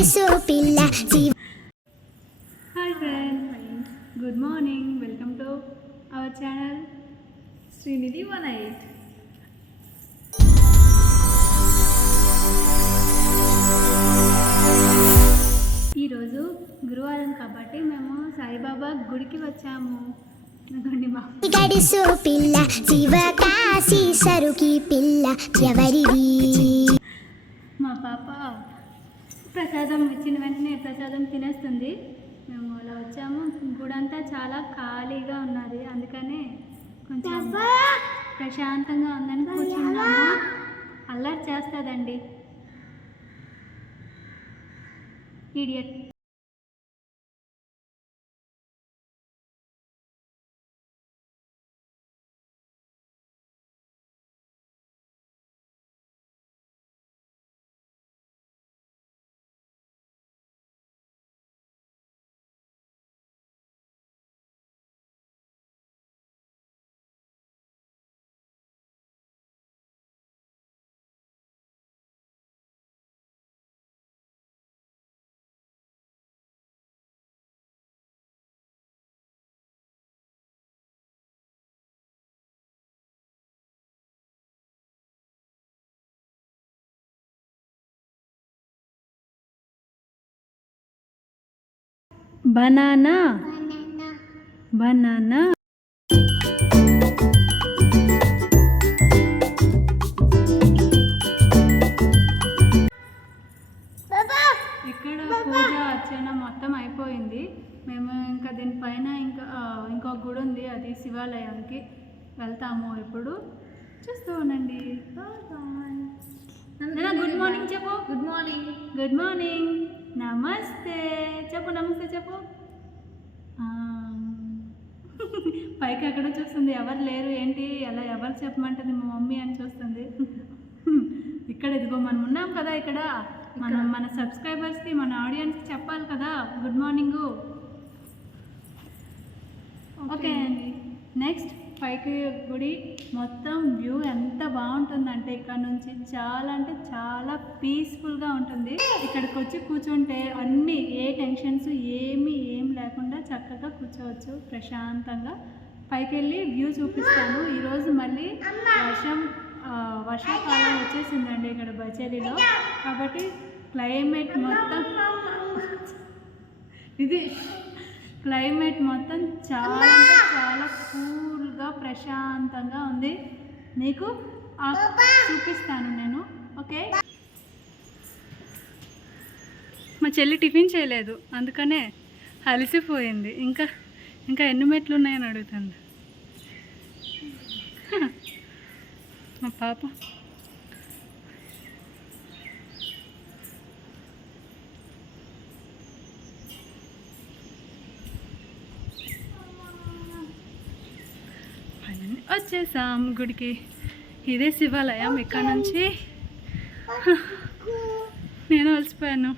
Hi friends, good morning. Welcome to our channel Srinidhi 18. ఈరోజు గురువారం కాబట్టి మేము సాయిబాబా గుడికి వచ్చాము. మా పాప ప్రసాదం ఇచ్చిన వెంటనే ప్రసాదం తినేస్తుంది. మేము అలా వచ్చాము. గుడంతా చాలా ఖాళీగా ఉన్నది, అందుకనే కొంచెం ప్రశాంతంగా ఉందని కూర్చున్నాము. అల్లరి చేస్తుందండి ఇడియట్. బనానా బనానా ఇక్కడ పూజ అర్చన మొత్తం అయిపోయింది. మేము ఇంకా దీనిపైన ఇంకో గుడి ఉంది, అది శివాలయానికి వెళ్తాము. ఇప్పుడు చూస్తూ ఉండండి. గుడ్ మార్నింగ్ చెప్పు. Good morning. Good morning. నమస్తే చెప్పు. నమస్తే చెప్పు. పైకి అక్కడ చూస్తుంది, ఎవరు లేరు ఏంటి అలా ఎవరు చెప్పమంటుంది మా మమ్మీ అని చూస్తుంది. ఇక్కడ ఇదిగో మనం ఉన్నాం కదా, ఇక్కడ మన సబ్స్క్రైబర్స్కి మన ఆడియన్స్కి చెప్పాలి కదా గుడ్ మార్నింగు. ఓకే అండి. నెక్స్ట్ పైకి గుడి మొత్తం వ్యూ ఎంత బాగుంటుందంటే ఇక్కడ నుంచి చాలా అంటే చాలా పీస్ఫుల్గా ఉంటుంది. ఇక్కడికి వచ్చి కూర్చుంటే అన్నీ ఏ టెన్షన్స్ ఏం లేకుండా చక్కగా కూర్చోవచ్చు ప్రశాంతంగా. పైకి వెళ్ళి వ్యూ చూపిస్తాను. ఈరోజు మళ్ళీ వర్షాకాలం వచ్చేసిందండి ఇక్కడ బచేలిలో, కాబట్టి క్లైమేట్ మొత్తం చాలా అంటే చాలా కూల్గా ప్రశాంతంగా ఉంది. మీకు చూపిస్తాను నేను. ఓకే. మా చెల్లి టిఫిన్ చేయలేదు, అందుకనే అలసిపోయింది. ఇంకా ఎన్ని మెట్లు ఉన్నాయని అడుగుతుంది మా పాప. వచ్చేసాం గుడికి. ఇదే శివాలయం. ఇక్కడ నుంచి నేను అలసిపోయాను.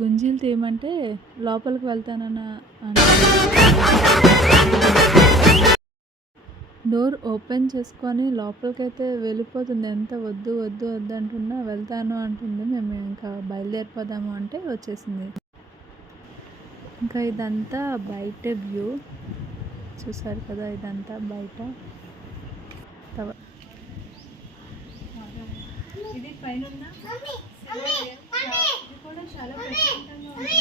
గుంజీలు తీయమంటే లోపలికి వెళ్తానన్న డోర్ ఓపెన్ చేసుకొని లోపలికైతే వెళ్ళిపోతుంది. ఎంత వద్దు అంటున్నా వెళ్తాను అంటుంది. మేము ఇంకా బయలుదేరిపోదాము అంటే వచ్చేసింది. ఇంకా ఇదంతా బయట వ్యూ చూసారు కదా, ఇదంతా బయట. ఇది పైన కూడా చాలా ప్రశాంతంగా ఉంది.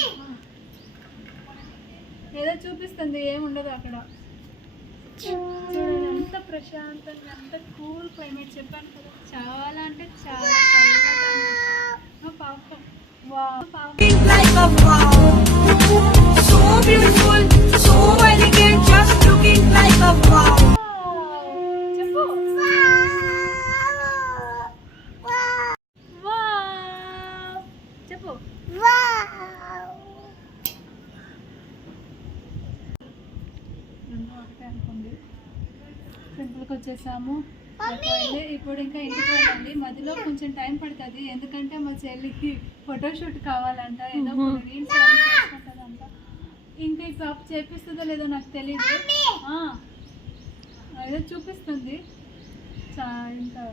ఏదో చూపిస్తుంది, ఏముండదు అక్కడ. చూడండి ఎంత ప్రశాంతంగా, ఎంత కూల్ క్లైమేట్. చెప్పాను కదా, చాలా అంటే చాలా చల్లగా. మా పాప Like a wow, so beautiful, so elegant, just looking like a wow. చెప్పు వావ్ చెప్పు ఒకటే అనుకోండి. టెంపుల్కి వచ్చేసాము. అయిపోయింది. ఇప్పుడు ఇంకా ఇంటికి వెళ్ళాలి. మధ్యలో కొంచెం టైం పడుతుంది, ఎందుకంటే మా చెల్లికి ఫోటోషూట్ కావాలంట, ఏదో రీల్స్ చేసుకుంటుందంట. ఇంకా ఈ పాప చేపిస్తుందో లేదో నాకు తెలియదు. ఏదో చూపిస్తుంది. ఇంకా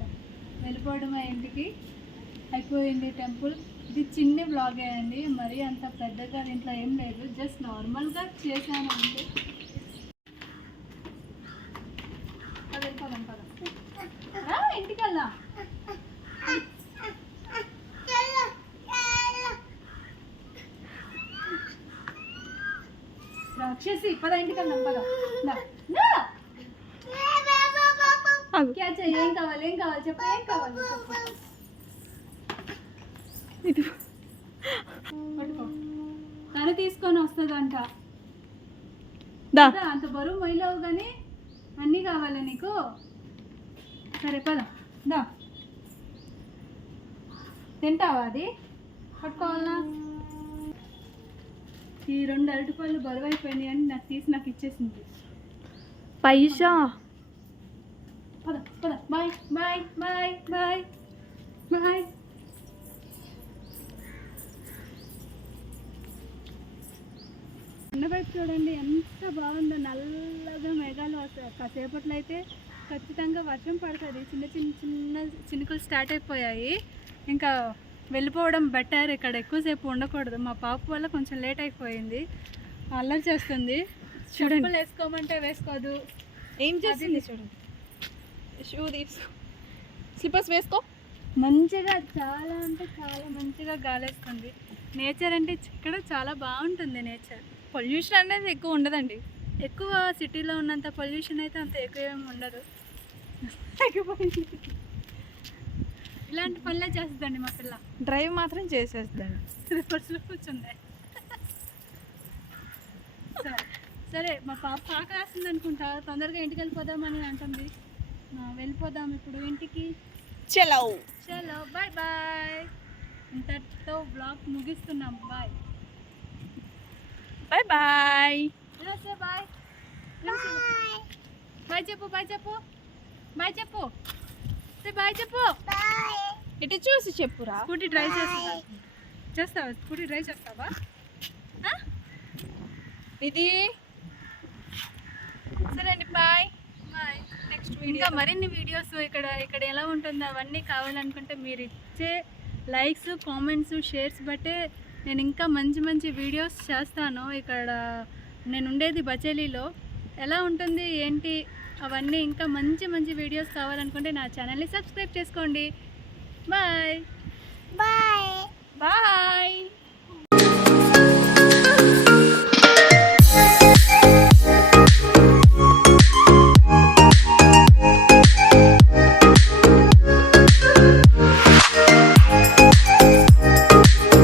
వెళ్ళిపోవడమే ఇంటికి. అయిపోయింది టెంపుల్. ఇది చిన్న బ్లాగే అండి, మరీ అంత పెద్దగా దీంట్లో ఏం లేదు, జస్ట్ నార్మల్గా చేశాను అంతే. వెళ్ళిపోదాం పద, ఇంటికల్లా రాక్షసి. పద ఇంటికల్లా పద. ఏం కావాలి ఏం కావాలి చెప్పు, ఏం కావాలి చెప్పు. పట్టుకో, తను తీసుకొని వస్తుందంట. అంత బరువు మొయ్యలేవు కానీ అన్నీ కావాలి నీకు. సరే పద దా. తింటావా అది? పట్టుకోవాలనా? ఈ 2 అరటిపళ్ళు బరువు అయిపోయినాయి అని నాకు తీసి నాకు ఇచ్చేసింది. పైసా. పద పద. Bye bye bye bye bye. ఎండబెట్టి చూడండి ఎంత బాగుందో, నల్లగా మేఘాలు వస్తాయి. కాసేపట్లో అయితే ఖచ్చితంగా వర్షం పడుతుంది. చిన్న చిన్న చిన్న చినుకులు స్టార్ట్ అయిపోయాయి. ఇంకా వెళ్ళిపోవడం బెటర్, ఇక్కడ ఎక్కువసేపు ఉండకూడదు. మా పాప వల్ల కొంచెం లేట్ అయిపోయింది, అల్లరి చేస్తుంది. చెప్పులు వేసుకోమంటే వేసుకోదు. ఏం చేస్తుంది చూడండి. షూ తీసుకో, స్లిప్పర్స్ వేసుకో. మంచిగా చాలా అంటే చాలా మంచిగా గాలేస్తుంది. నేచర్ అంటే ఇక్కడ చాలా బాగుంటుంది. నేచర్ పొల్యూషన్ అనేది ఎక్కువ ఉండదండి. ఎక్కువ సిటీలో ఉన్నంత పొల్యూషన్ అయితే అంత ఎక్కువ ఏమి ఉండదు. ఇలాంటి పనులే చేస్తుందండి మా పిల్ల. డ్రైవ్ మాత్రం చేసేస్తాను. స్లిప్పర్స్లో కూర్చుంది. సరే మా పాప ఆకలి వేస్తుంది అనుకుంటా, తొందరగా ఇంటికి వెళ్ళిపోదామని అంటుంది. వెళ్ళిపోదాం ఇప్పుడు ఇంటికి. చలో చలో బాయ్ బాయ్. ఇంతటితో బ్లాగ్ ముగిస్తున్నాం. Bye bye bye. Bye bye చెప్పు, బాయ్ చెప్పు, బాయ్ చెప్పు, బాయ్ చెప్పు. ఇటు చూసి చెప్పురా. స్కూటీ డ్రైవ్ చేస్తావా? స్కూటీ డ్రైవ్ చేస్తావా? ఇది సరే అండి, బాయ్ బాయ్. నెక్స్ట్ ఇంకా మరిన్ని వీడియోస్ ఇక్కడ ఎలా ఉంటుందో అవన్నీ కావాలనుకుంటే మీరు ఇచ్చే లైక్స్, కామెంట్స్, షేర్స్ బట్టే నేను ఇంకా మంచి మంచి వీడియోస్ చేస్తాను. ఇక్కడ నేను ఉండేది బచేలీలో, ఎలా ఉంటుంది ఏంటి అవన్నీ ఇంకా మంచి మంచి వీడియోస్ కావాలనుకుంటే నా ఛానల్ని సబ్స్క్రైబ్ చేసుకోండి. Bye bye bye.